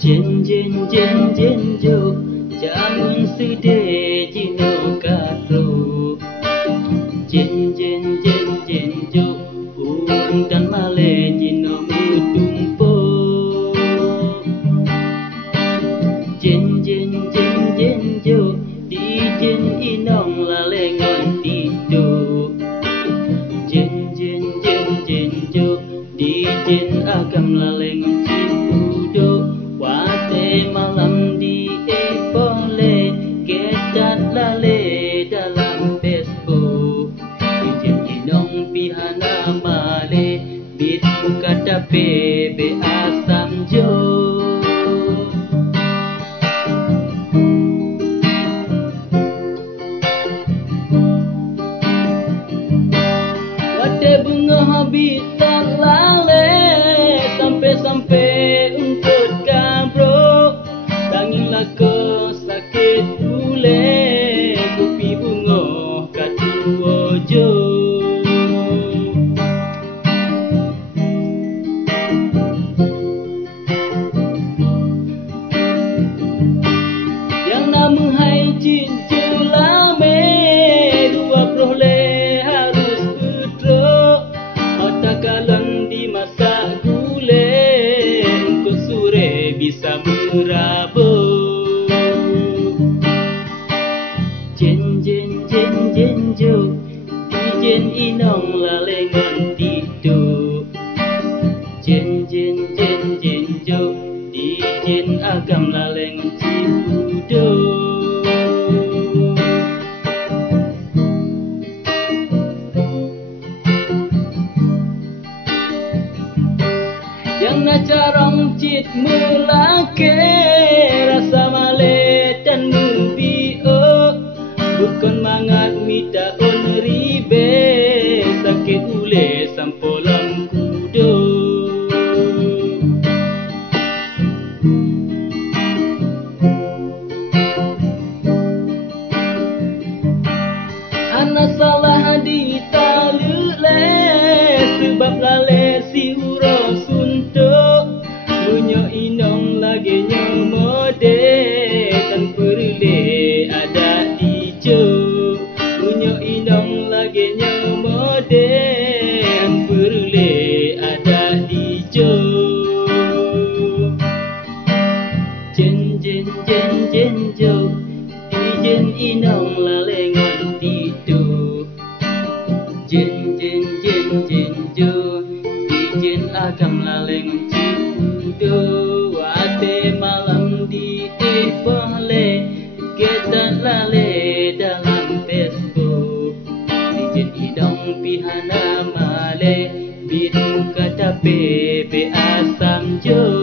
Jen jen jen jen jo jamun sude jino katro. Jen jen jen jen jo urung dan male jino mutumpo. Jen jen jen jen jo di jen inong lalengon tido. Jen jen jen jen jo di jen agam lalengon cipudo. Wate malam di boleh ketat lale dalam Facebook. Ijen inong pihana male bit buka tape be asam jo. Wate bunga habis tak lale sampai-sampai untuk kabro. Tangilah ke sakit bule kupi bunga katuo jo. Yang namu hai cincu lame dua prole harus putro. Otak kalon di masa gule engkau sore bisa merabu. Jen jen jen jen jo jen inong lalengon tido. Jen jen jen jen jo jen agam lalengon cipudo. Yang nak carong cit mulake rasa male dan mubio. Bukan mangat mita on ribe sakit ule sampolang kudo. Ana salah di talule sebab lale si uro suntuk. Lunyo inong lagi nyomode kan perle ada di jo. Lunyo inong lagi nyomode kan perle ada di jo. Jen jen jen jen jo jen inong lalengon tido. Jen jen jen jen jo jen agam lalengon cipudo. Wate malam di boleh ketat lale dalam Facebook. Jen idong pihana male bit muka tape be asam jo.